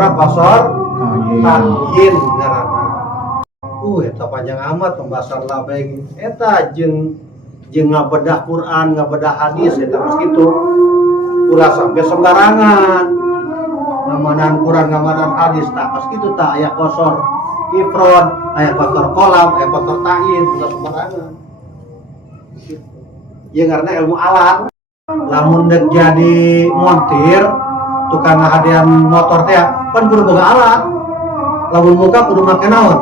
surah kosor tanjin ngaranna. Eta panjang amat pembahasan labeng eta jeung ngabedah Quran, ngabedah hadis eta geus kitu. Ulah sampai sembarangan. Ngamanan Quran, ngamanan hadis tak geus kitu tak aya kosor ifrad, aya kosor kolam, aya kosor ta'in, ulah sembarangan. Ya karena ilmu alat. Lamun dek jadi montir tukang ngahadian motor teh kan kudu boga alat. Lamun muka kudu make naon?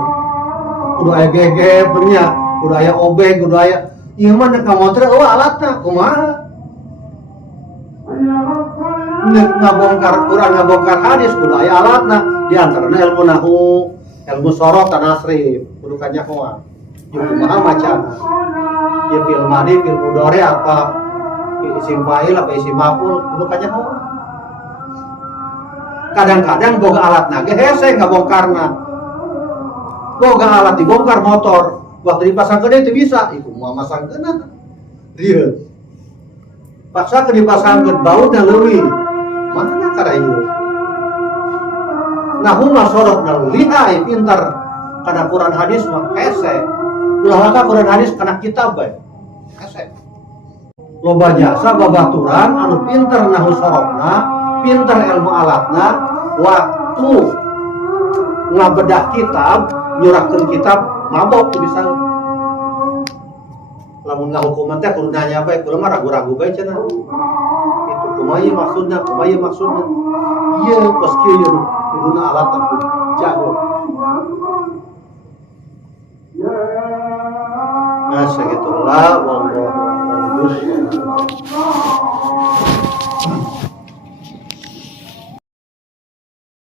Kudu aya gege beunnya, kudu aya obeng, kudu aya ieu mah nek ka motor alatna kumaha? Nek ngabongkar Quran, ngabongkar hadis kudu aya alatna, di antarana ilmu nahwu, ilmu sorof dan nasrif, kudu kanyahoan. Jeung kumaha macana? Ya fil madi, fil mudhari apa isim fa'il apa isim maf'ul kudu kanyahoan. Kadang-kadang boga alatna ge hese ngabongkarna. Boga alat dibongkar motor, waktu dipasang gede teu bisa, iku moal masangkeunna. Rieu. Paksa ke dipasangkeun bautna leuwih. Mana kada ieu? Nah, huma sorok na lihai pintar kana Quran hadis mah hese. Ulah laka Quran hadis kana kitab bae. Hese. Loba jasa babaturan anu pinter nahu sorokna, pinter ilmu alatna, waktu ngabedah kitab, nyurahkeun kitab, mabok teu bisa. Lamun ngahukuman teh kudu nanya bae, kudu mah ragu-ragu bae cenah. Itu kumaha ieu maksudna, kumaha ieu maksudna. Ieu kos kieu kuduna alat teh jago. Nah, segitulah wallahu a'lam.